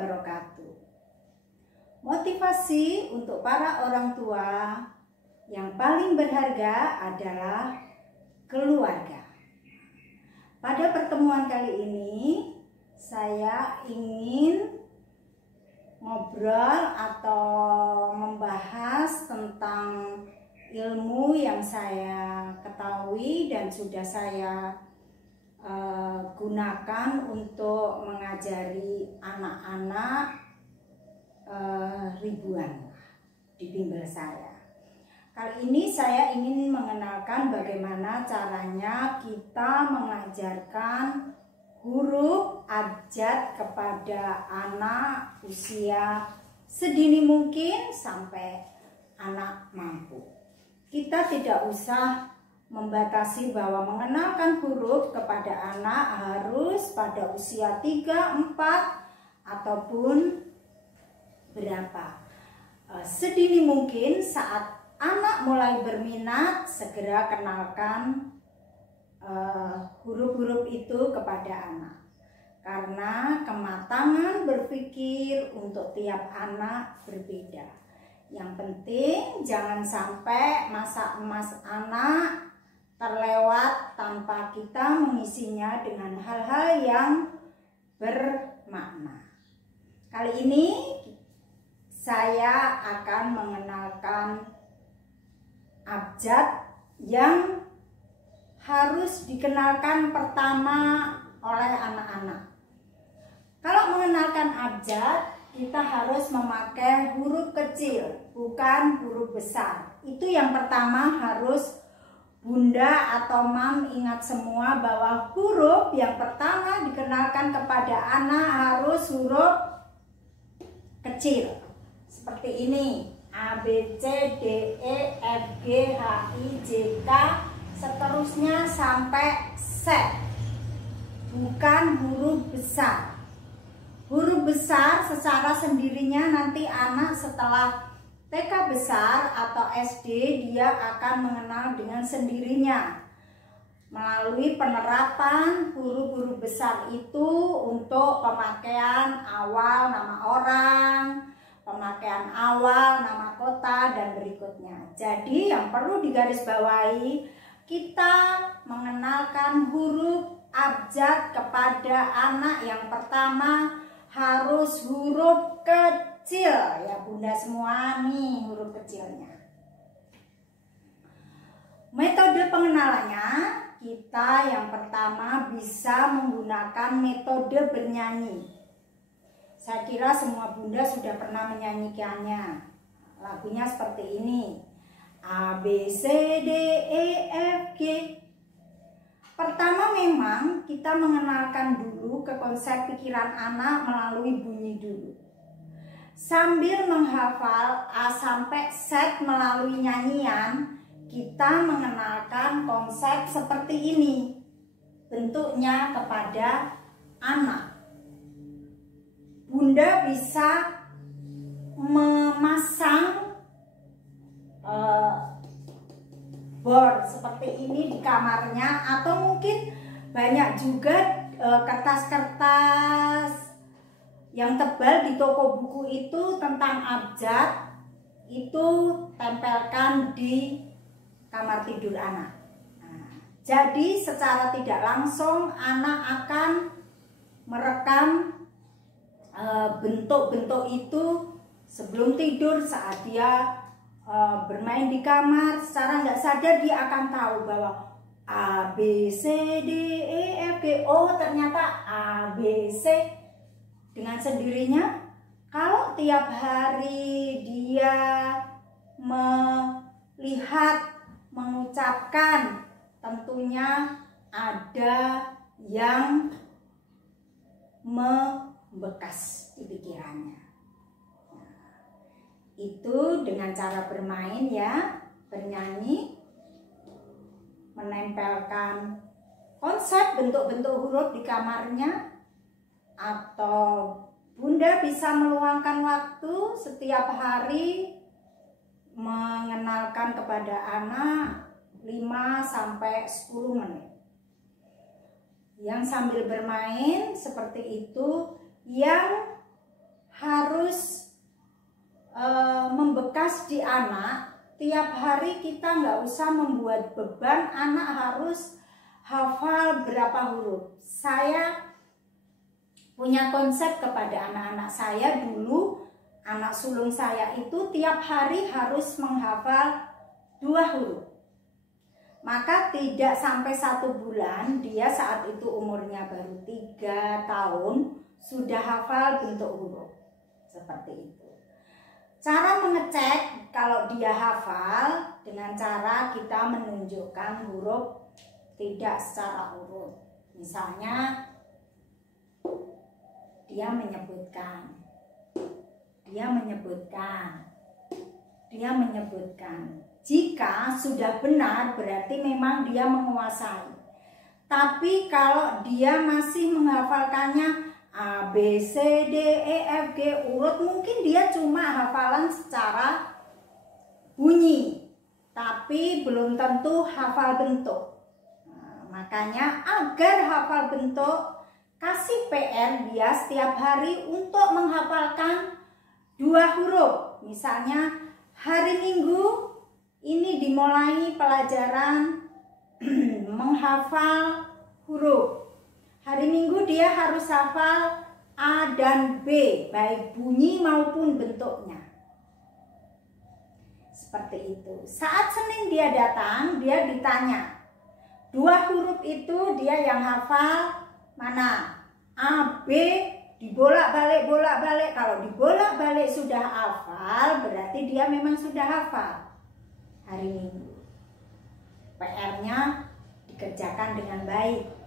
wabarakatuh. Motivasi untuk para orang tua yang paling berharga adalah keluarga. Pada pertemuan kali ini saya ingin ngobrol atau membahas tentang ilmu yang saya ketahui dan sudah saya gunakan untuk mengajari anak-anak ribuan di bimbel saya. Kali ini saya ingin mengenalkan bagaimana caranya kita mengajarkan huruf abjad kepada anak usia sedini mungkin sampai anak mampu. Kita tidak usah membatasi bahwa mengenalkan huruf kepada anak harus pada usia 3, 4 ataupun berapa. Sedini mungkin saat anak mulai berminat segera kenalkan huruf-huruf itu kepada anak. Karena kematangan berpikir untuk tiap anak berbeda. Yang penting jangan sampai masa emas anak terlewat tanpa kita mengisinya dengan hal-hal yang bermakna. Kali ini saya akan mengenalkan abjad yang harus dikenalkan pertama oleh anak-anak. Kalau mengenalkan abjad, kita harus memakai huruf kecil, bukan huruf besar. Itu yang pertama harus Bunda atau Mam ingat semua bahwa huruf yang pertama dikenalkan kepada anak harus huruf kecil. Seperti ini, A, B, C, D, E, F, G, H, I, J, K, seterusnya sampai Z. Bukan huruf besar. Huruf besar secara sendirinya nanti anak setelah TK besar atau SD dia akan mengenal dengan sendirinya melalui penerapan huruf-huruf besar itu untuk pemakaian awal nama orang, pemakaian awal nama kota dan berikutnya. Jadi yang perlu digarisbawahi, kita mengenalkan huruf abjad kepada anak yang pertama harus huruf kecil ya Bunda semua, nih huruf kecilnya. Metode pengenalannya, kita yang pertama bisa menggunakan metode bernyanyi. Saya kira semua Bunda sudah pernah menyanyikannya. Lagunya seperti ini, A, B, C, D, E, F, G. Pertama memang kita mengenalkan dulu ke konsep pikiran anak melalui bunyi dulu. Sambil menghafal A sampai Z melalui nyanyian, kita mengenalkan konsep seperti ini. Bentuknya kepada anak. Bunda bisa memasang board seperti ini di kamarnya, atau mungkin banyak juga kertas-kertas yang tebal di toko buku itu tentang abjad, itu tempelkan di kamar tidur anak. Nah, jadi secara tidak langsung anak akan merekam bentuk-bentuk itu sebelum tidur saat dia bermain di kamar. Secara nggak sadar dia akan tahu bahwa A, B, C, D, E, F, G, oh ternyata A, B, C. Dengan sendirinya kalau tiap hari dia melihat, mengucapkan, tentunya ada yang membekas di pikirannya. Itu dengan cara bermain ya, bernyanyi, menempelkan konsep bentuk-bentuk huruf di kamarnya, atau Bunda bisa meluangkan waktu setiap hari mengenalkan kepada anak 5-10 menit. Yang sambil bermain seperti itu, yang harus membekas di anak. Tiap hari kita nggak usah membuat beban anak harus hafal berapa huruf. Saya punya konsep kepada anak-anak saya dulu, anak sulung saya itu tiap hari harus menghafal 2 huruf. Maka tidak sampai 1 bulan, dia saat itu umurnya baru 3 tahun, sudah hafal bentuk huruf. Seperti itu. Cara mengecek kalau dia hafal dengan cara kita menunjukkan huruf tidak secara urut. Misalnya dia menyebutkan, jika sudah benar berarti memang dia menguasai. Tapi kalau dia masih menghafalkannya A, B, C, D, E, F, G urut, mungkin dia cuma hafalan secara bunyi, tapi belum tentu hafal bentuk. Makanya agar hafal bentuk, kasih PR dia setiap hari untuk menghafalkan 2 huruf. Misalnya hari Minggu ini dimulai pelajaran menghafal huruf. Hari Minggu dia harus hafal A dan B, baik bunyi maupun bentuknya. Seperti itu. Saat Senin dia datang, dia ditanya, 2 huruf itu dia yang hafal mana? A, B, dibolak-balik. Kalau dibolak-balik sudah hafal, berarti dia memang sudah hafal hari Minggu. PR-nya dikerjakan dengan baik.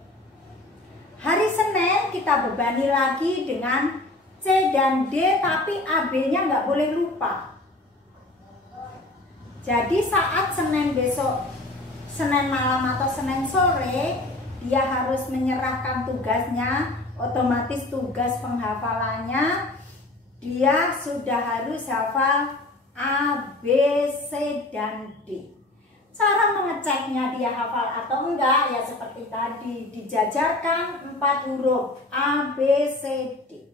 Hari Senin kita bebani lagi dengan C dan D, tapi AB-nya nggak boleh lupa. Jadi saat Senin besok, Senin malam atau Senin sore, dia harus menyerahkan tugasnya, otomatis tugas penghafalannya dia sudah harus hafal A, B, C, dan D. Cara mengeceknya dia hafal atau enggak ya seperti tadi, dijajarkan 4 huruf A, B, C, D.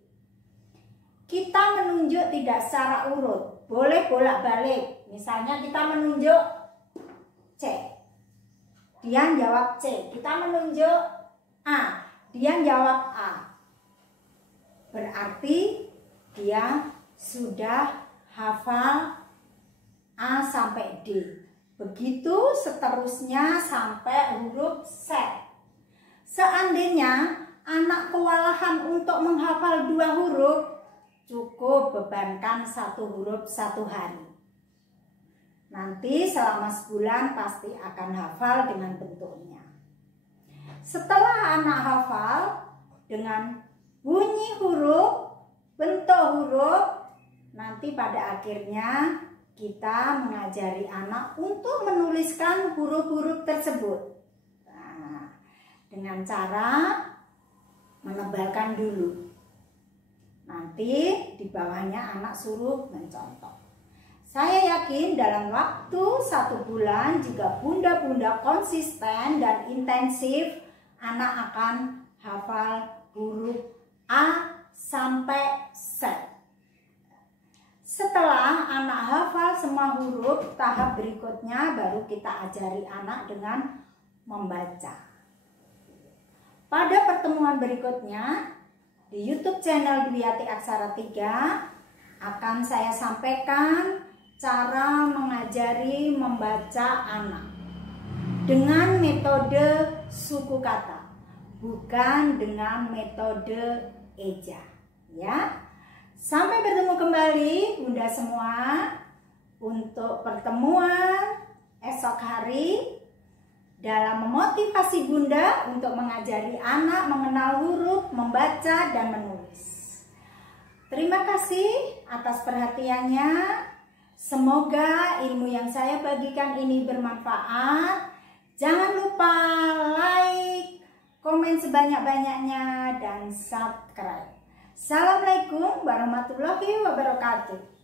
Kita menunjuk tidak secara urut, boleh bolak-balik. Misalnya kita menunjuk C, dia jawab C. Kita menunjuk A, dia jawab A. Berarti dia sudah hafal A sampai D. Begitu seterusnya sampai huruf Z. Seandainya anak kewalahan untuk menghafal 2 huruf, cukup bebankan 1 huruf 1 hari. Nanti selama sebulan pasti akan hafal dengan bentuknya. Setelah anak hafal dengan bunyi huruf, bentuk huruf, nanti pada akhirnya kita mengajari anak untuk menuliskan huruf-huruf tersebut. Nah, dengan cara menebalkan dulu. Nanti di bawahnya anak suruh mencontoh. Saya yakin dalam waktu 1 bulan jika bunda-bunda konsisten dan intensif, anak akan hafal huruf A sampai Z. Setelah anak hafal semua huruf, tahap berikutnya baru kita ajari anak dengan membaca. Pada pertemuan berikutnya di YouTube channel Dwi Yati Aksara 3 akan saya sampaikan cara mengajari membaca anak dengan metode suku kata, bukan dengan metode eja, ya. Sampai bertemu kembali Bunda semua untuk pertemuan esok hari dalam memotivasi Bunda untuk mengajari anak mengenal huruf, membaca, dan menulis. Terima kasih atas perhatiannya. Semoga ilmu yang saya bagikan ini bermanfaat. Jangan lupa like, komen sebanyak-banyaknya, dan subscribe. Assalamualaikum warahmatullahi wabarakatuh.